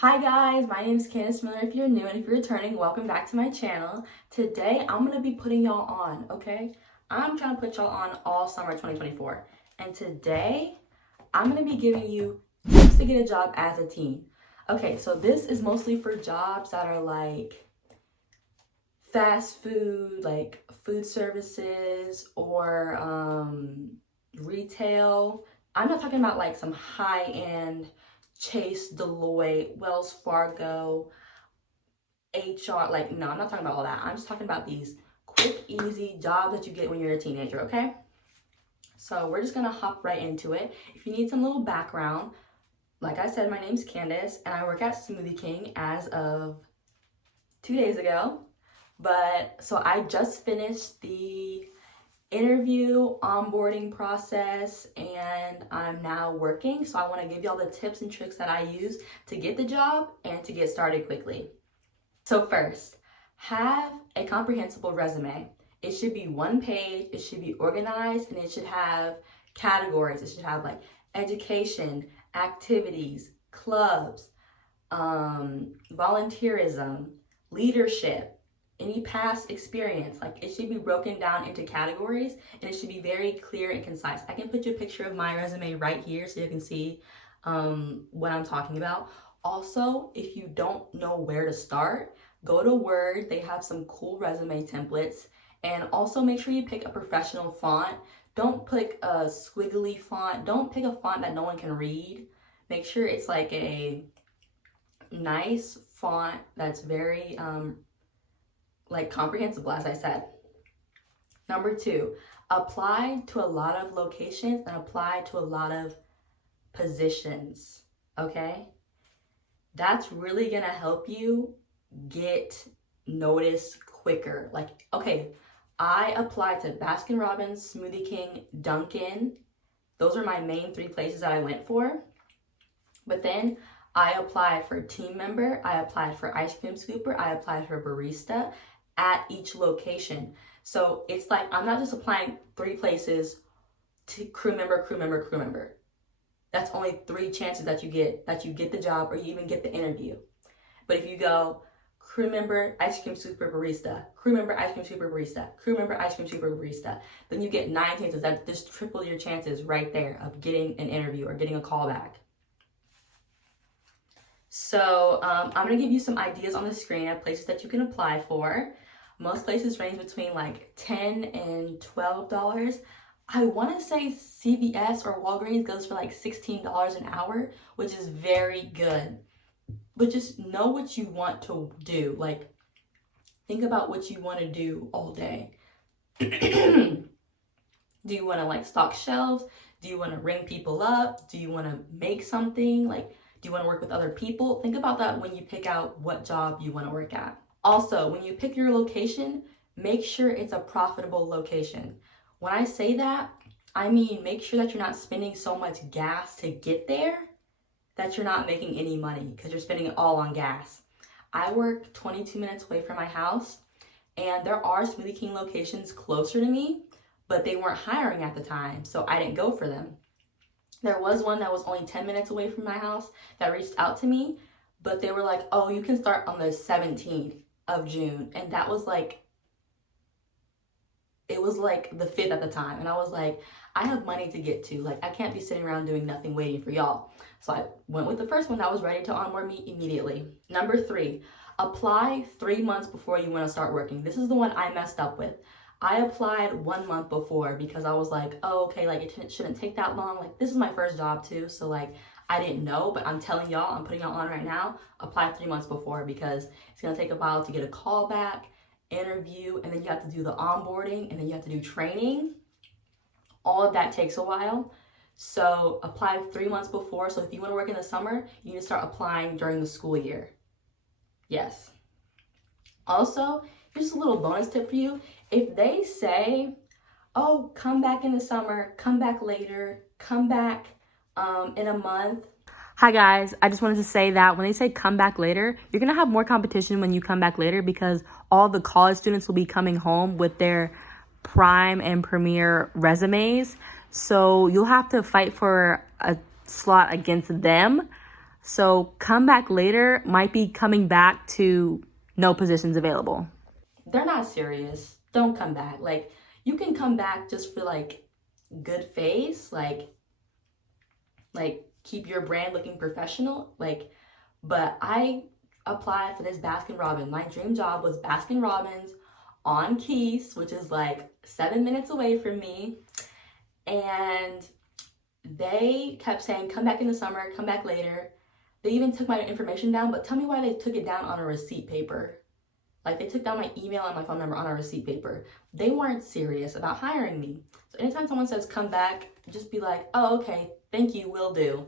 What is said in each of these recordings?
Hi guys, my name is Candace Miller. If you're new and if you're returning, welcome back to my channel. Today, I'm going to be putting y'all on, okay? I'm trying to put y'all on all summer 2024. And today, I'm going to be giving you tips to get a job as a teen. Okay, so this is mostly for jobs that are like fast food, like food services or retail. I'm not talking about like some high-end Chase, Deloitte, Wells Fargo, HR. Like, no, I'm not talking about all that. I'm just talking about these quick, easy jobs that you get when you're a teenager, okay? So we're just gonna hop right into it. If you need some little background, like I said, my name's Candace and I work at Smoothie King as of 2 days ago. But so I just finished the interview onboarding process and I'm now working. So I want to give y'all the tips and tricks that I use to get the job and to get started quickly. So first, have a comprehensible resume. It should be one page, it should be organized, and it should have categories. It should have like education, activities, clubs, volunteerism, leadership, any past experience. Like, it should be broken down into categories and it should be very clear and concise. I can put you a picture of my resume right here so you can see what I'm talking about. Also, if you don't know where to start, go to Word. They have some cool resume templates. And also make sure you pick a professional font. Don't pick a squiggly font. Don't pick a font that no one can read. Make sure it's like a nice font that's very like comprehensible, as I said. Number 2, apply to a lot of locations and apply to a lot of positions, okay? That's really gonna help you get noticed quicker. Like, okay, I applied to Baskin Robbins, Smoothie King, Dunkin'. Those are my main 3 places that I went for. But then I applied for team member, I applied for ice cream scooper, I applied for barista at each location. So it's like I'm not just applying 3 places to crew member, crew member, crew member. That's only 3 chances that you get the job or you even get the interview. But if you go crew member, ice cream scooper, barista, crew member, ice cream scooper, barista, crew member, ice cream scooper, barista, then you get 9 chances. That just triple your chances right there of getting an interview or getting a call back. So I'm gonna give you some ideas on the screen of places that you can apply for. Most places range between like $10 and $12. I want to say CVS or Walgreens goes for like $16 an hour, which is very good. But just know what you want to do. Like, think about what you want to do all day. Do you want to like stock shelves? Do you want to ring people up? Do you want to make something? Like, do you want to work with other people? Think about that when you pick out what job you want to work at. Also, when you pick your location, make sure it's a profitable location. When I say that, I mean make sure that you're not spending so much gas to get there that you're not making any money because you're spending it all on gas. I work 22 minutes away from my house, and there are Smoothie King locations closer to me, but they weren't hiring at the time, so I didn't go for them. There was one that was only 10 minutes away from my house that reached out to me, but they were like, oh, you can start on the 17th of June. And that was like, it was like the 5th at the time. And I was like, I have money to get to. Like, I can't be sitting around doing nothing waiting for y'all. So I went with the first one that was ready to onboard me immediately. Number 3, apply 3 months before you want to start working. This is the one I messed up with. I applied 1 month before because I was like, oh, okay, like it shouldn't take that long. Like, this is my first job too. So like, I didn't know, but I'm telling y'all, I'm putting y'all on right now, apply 3 months before because it's gonna take a while to get a call back, interview, and then you have to do the onboarding, and then you have to do training. All of that takes a while. So apply 3 months before. So if you wanna work in the summer, you need to start applying during the school year. Yes. Also, here's a little bonus tip for you. If they say, oh, come back in the summer, come back later, come back in a month. Hi guys, I just wanted to say that when they say come back later, you're gonna have more competition when you come back later because all the college students will be coming home with their prime and premier resumes. So you'll have to fight for a slot against them. So come back later might be coming back to no positions available. They're not serious. Don't come back. Like, you can come back just for like good face, like keep your brand looking professional. Like, but I applied for this Baskin Robbins. My dream job was Baskin Robbins on Keys, which is like 7 minutes away from me. And they kept saying, come back in the summer, come back later. They even took my information down, but tell me why they took it down on a receipt paper. Like, they took down my email and my phone number on a receipt paper. They weren't serious about hiring me. So anytime someone says come back, just be like, oh, okay, thank you, will do.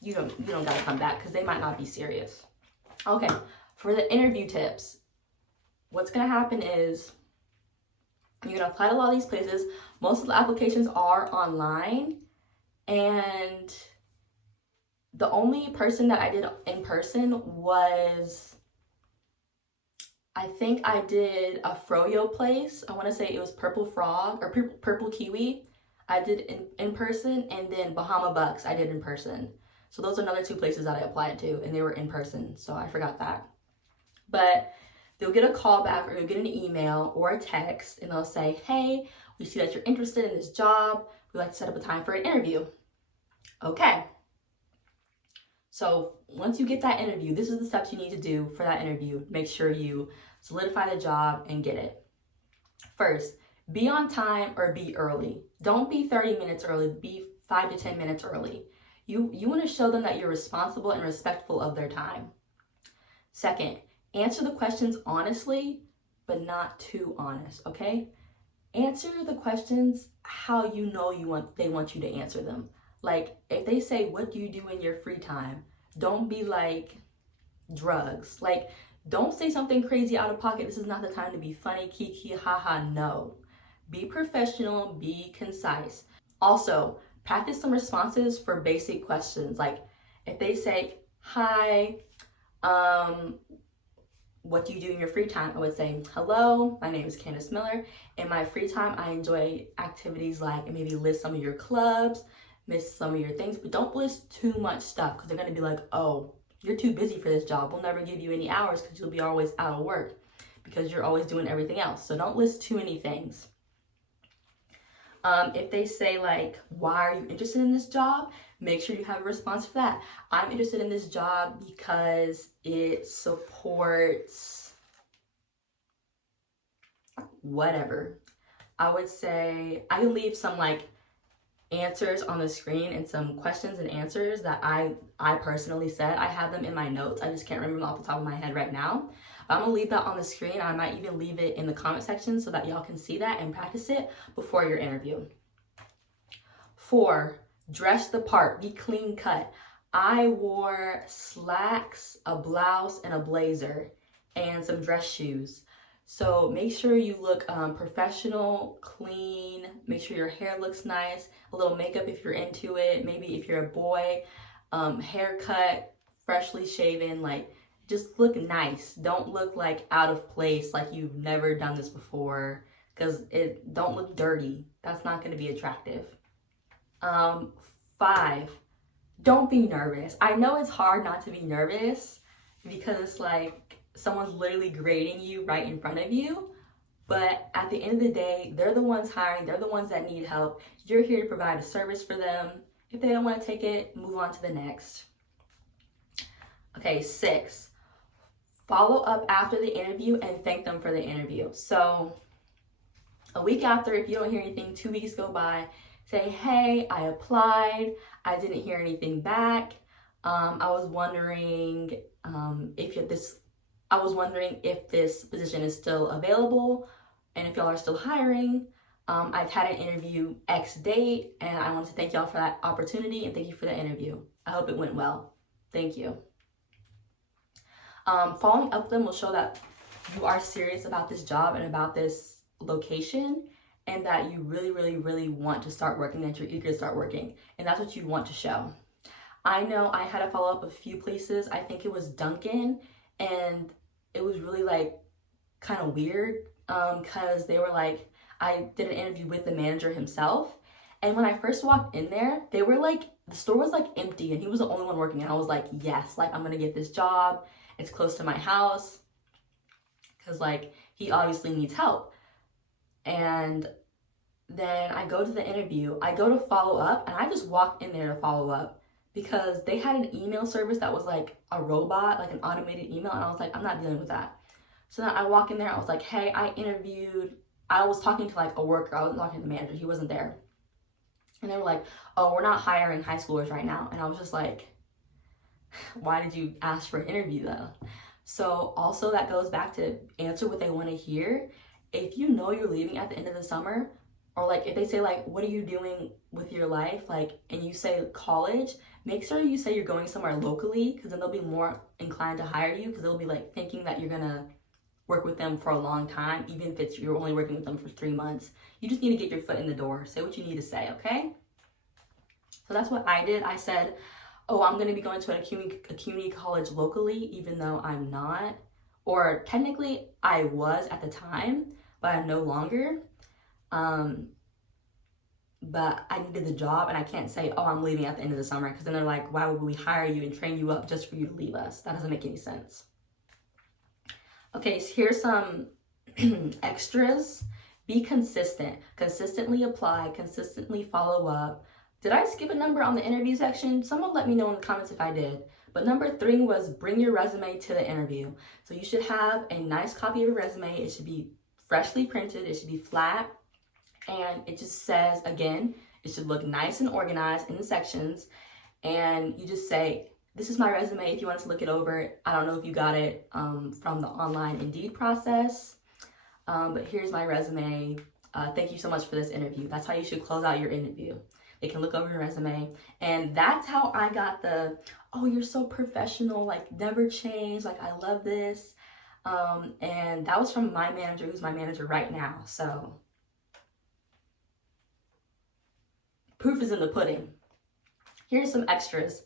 You don't gotta come back because they might not be serious. Okay, for the interview tips, what's gonna happen is you're gonna apply to a lot of these places. Most of the applications are online, and the only person that I did in person was, I think I did a froyo place. I want to say it was Purple Frog or Purple Kiwi. I did in person, and then Bahama Bucks I did in person. So those are another 2 places that I applied to, and they were in person. So I forgot that. But they'll get a call back, or you'll get an email or a text, and they'll say, hey, we see that you're interested in this job. We'd like to set up a time for an interview. Okay. So once you get that interview, this is the steps you need to do for that interview. Make sure you solidify the job and get it. First, be on time or be early. Don't be 30 minutes early, be 5 to 10 minutes early. You want to show them that you're responsible and respectful of their time. Second, answer the questions honestly, but not too honest, okay? Answer the questions how you know they want you to answer them. Like, if they say, what do you do in your free time? Don't be like, drugs. Like, don't say something crazy out of pocket. This is not the time to be funny, kiki, haha, no. Be professional, be concise. Also, practice some responses for basic questions. Like, if they say, hi, what do you do in your free time? I would say, hello, my name is Candace Miller. In my free time, I enjoy activities like, maybe list some of your clubs, list some of your things, but don't list too much stuff, because they're going to be like, oh, you're too busy for this job. We'll never give you any hours because you'll be always out of work because you're always doing everything else. So don't list too many things. If they say like, why are you interested in this job? Make sure you have a response for that. I'm interested in this job because it supports whatever. I would say I can leave some like answers on the screen and some questions and answers that I personally said. I have them in my notes. I just can't remember them off the top of my head right now. But I'm gonna leave that on the screen. I might even leave it in the comment section so that y'all can see that and practice it before your interview. 4, dress the part, be clean cut. I wore slacks, a blouse, and a blazer, and some dress shoes. So make sure you look professional, clean, make sure your hair looks nice, a little makeup if you're into it, maybe if you're a boy, haircut, freshly shaven, like just look nice. Don't look like out of place, like you've never done this before, because don't look dirty. That's not going to be attractive. 5, don't be nervous. I know it's hard not to be nervous because it's like someone's literally grading you right in front of you, but at the end of the day, they're the ones hiring, they're the ones that need help. You're here to provide a service for them. If they don't want to take it, move on to the next. Okay, 6, follow up after the interview and thank them for the interview. So a week after, if you don't hear anything, 2 weeks go by, say, hey, I applied, I didn't hear anything back. I was wondering if this position is still available and if y'all are still hiring. I've had an interview X date, and I want to thank y'all for that opportunity and thank you for the interview. I hope it went well. Thank you. Following up with them will show that you are serious about this job and about this location, and that you really, really, really want to start working, that you're eager to start working. And that's what you want to show. I know I had to follow up a few places. I think it was Dunkin', and it was really like kind of weird because they were like, I did an interview with the manager himself, And when I first walked in there, they were like, the store was like empty and he was the only one working. And I was like, yes, like I'm gonna get this job. It's close to my house. Cause like he obviously needs help. And then I go to the interview, I go to follow up, and I just walked in there to follow up because they had an email service that was like a robot, like an automated email. And I was like, I'm not dealing with that. So then I walk in there, I was like, hey, I interviewed, I was talking to like a worker, I wasn't talking to the manager, he wasn't there. And they were like, oh, we're not hiring high schoolers right now. And I was just like, why did you ask for an interview though? So also that goes back to answer what they want to hear. If you know you're leaving at the end of the summer, or like if they say like, what are you doing with your life? Like, and you say college, make sure you say you're going somewhere locally, because then they'll be more inclined to hire you, because they'll be like thinking that you're gonna work with them for a long time, even if it's you're only working with them for 3 months. You just need to get your foot in the door. Say what you need to say, okay? So that's what I did. I said, oh, I'm gonna be going to a community college locally, even though I'm not. Or technically I was at the time, but I'm no longer. But I needed the job, and I can't say, oh, I'm leaving at the end of the summer, because then they're like, why would we hire you and train you up just for you to leave us? That doesn't make any sense. Okay, so here's some extras. Be consistent. Consistently apply, consistently follow up. Did I skip a number on the interview section? Someone let me know in the comments if I did. But number 3 was bring your resume to the interview. So you should have a nice copy of your resume. It should be freshly printed. It should be flat. And it just says, again, it should look nice and organized in the sections. And you just say, this is my resume if you want to look it over. I don't know if you got it from the online Indeed process, but here's my resume. Thank you so much for this interview. That's how you should close out your interview. They can look over your resume. And that's how I got the, oh, you're so professional, like never change, like I love this. And that was from my manager, who's my manager right now. So proof is in the pudding. Here's some extras.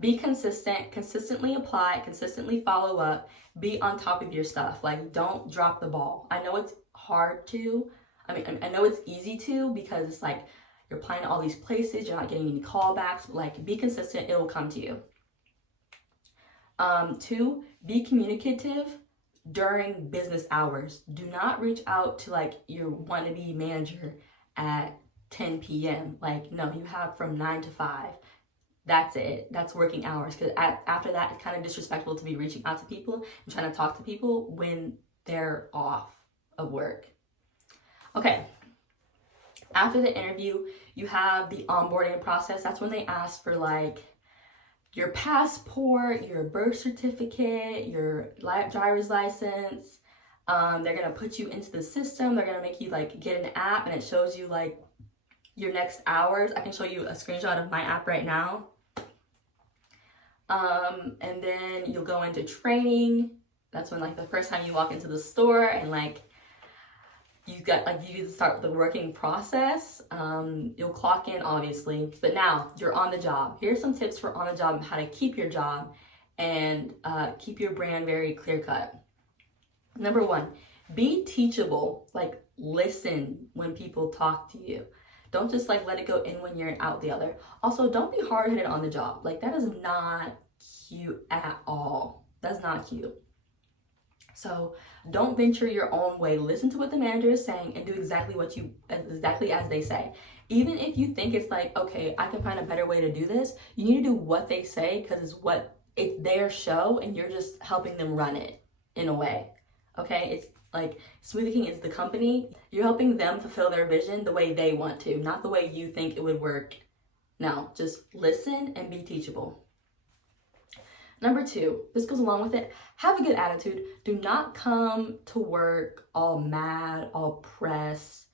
Be consistent, consistently apply, consistently follow up, be on top of your stuff. Like, don't drop the ball. I know it's hard to, I know it's easy to, because it's like you're applying to all these places, you're not getting any callbacks, but like be consistent, it will come to you. 2, be communicative during business hours. Do not reach out to like your wannabe manager at 10 p.m. Like, no, you have from 9 to 5. That's it. That's working hours. Because after that, it's kind of disrespectful to be reaching out to people and trying to talk to people when they're off of work. Okay. After the interview, you have the onboarding process. That's when they ask for like your passport, your birth certificate, your driver's license. They're going to put you into the system. They're going to make you like get an app, and it shows you like your next hours. I can show you a screenshot of my app right now. And then you'll go into training. That's when like the first time you walk into the store, and like you start the working process. You'll clock in obviously, but now you're on the job. Here's some tips for on the job and how to keep your job and keep your brand very clear cut. Number 1, be teachable. Like, listen when people talk to you. Don't just like let it go in when you're out the other. Also, don't be hard-headed on the job. Like, that is not cute at all. That's not cute. So don't venture your own way. Listen to what the manager is saying and do exactly as they say. Even if you think it's like, okay, I can find a better way to do this, you need to do what they say, because it's their show and you're just helping them run it in a way. Okay, it's like Smoothie King is the company. You're helping them fulfill their vision the way they want to, not the way you think it would work. No, just listen and be teachable. Number 2, this goes along with it. Have a good attitude. Do not come to work all mad, all pressed,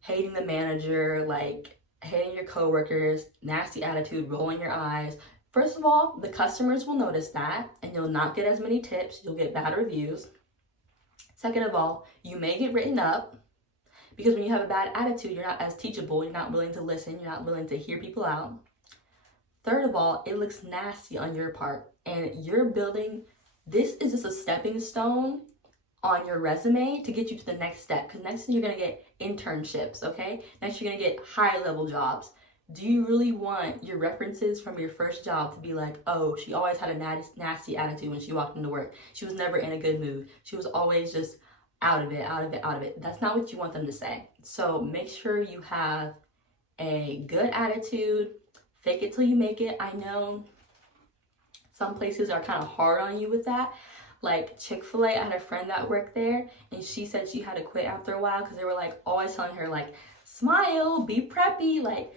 hating the manager, like hating your coworkers, nasty attitude, rolling your eyes. First of all, the customers will notice that, and you'll not get as many tips. You'll get bad reviews. Second of all, you may get written up, because when you have a bad attitude, you're not as teachable. You're not willing to listen. You're not willing to hear people out. Third of all, it looks nasty on your part, and you're building, this is just a stepping stone on your resume to get you to the next step. Because next you're gonna get internships, okay? Next you're gonna get higher level jobs. Do you really want your references from your first job to be like, oh, she always had a nasty attitude when she walked into work. She was never in a good mood. She was always just out of it. That's not what you want them to say. So make sure you have a good attitude. Fake it till you make it. I know some places are kind of hard on you with that. Like Chick-fil-A, I had a friend that worked there, and she said she had to quit after a while because they were like always telling her like, smile, be preppy, like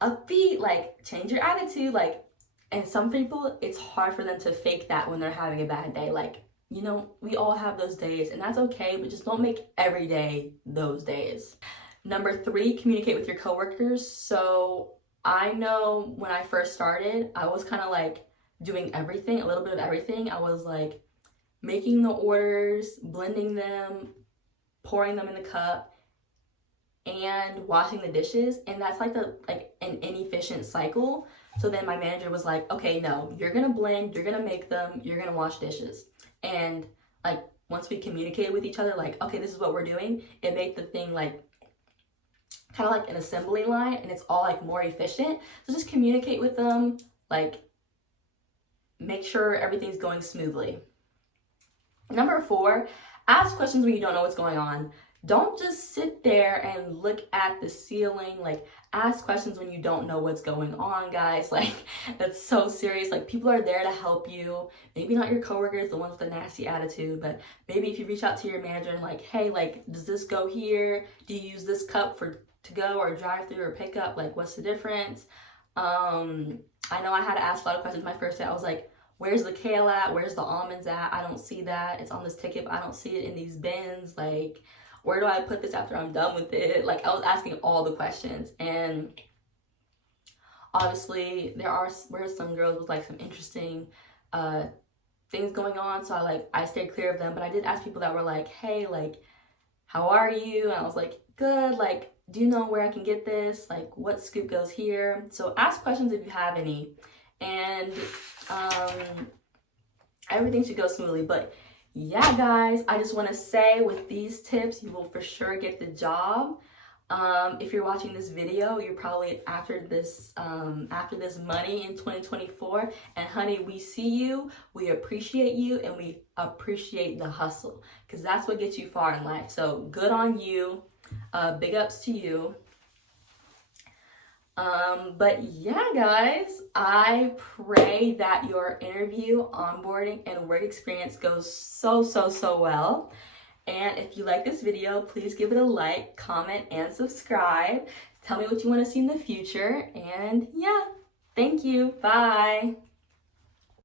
upbeat, like change your attitude, like. And some people, it's hard for them to fake that when they're having a bad day. Like, you know, we all have those days, and that's okay, but just don't make every day those days. Number 3, communicate with your coworkers. So I know when I first started, I was kind of like doing everything, a little bit of everything. I was like making the orders, blending them, pouring them in the cup, and washing the dishes. And that's like an inefficient cycle. So then my manager was like, okay, no, you're gonna blend, you're gonna make them, you're gonna wash dishes. And like once we communicated with each other, like, okay, this is what we're doing, it made the thing like kind of like an assembly line, and it's all like more efficient. So just communicate with them, like make sure everything's going smoothly. Number 4, ask questions when you don't know what's going on. Don't just sit there and look at the ceiling. Like, ask questions when you don't know what's going on, guys. Like, that's so serious. Like, people are there to help you. Maybe not your coworkers, the ones with a nasty attitude, but maybe if you reach out to your manager and like, hey, like, does this go here? Do you use this cup for to go or drive through or pick up? Like, what's the difference? I know I had to ask a lot of questions my first day. I was like, where's the kale at? Where's the almonds at? I don't see that. It's on this ticket, but I don't see it in these bins. Like, where do I put this after I'm done with it? Like, I was asking all the questions. And obviously were some girls with like some interesting things going on. So I stayed clear of them. But I did ask people that were like, hey, like, how are you? And I was like, good. Like, do you know where I can get this? Like, what scoop goes here? So ask questions if you have any. And everything should go smoothly. But yeah, guys, I just want to say with these tips, you will for sure get the job. If you're watching this video, you're probably after this money in 2024. And honey, we see you, we appreciate you, and we appreciate the hustle, because that's what gets you far in life. So good on you. Big ups to you. But yeah, guys, I pray that your interview, onboarding, and work experience goes so well. And if you like this video, please give it a like, comment, and subscribe. Tell me what you want to see in the future. And yeah, thank you. Bye.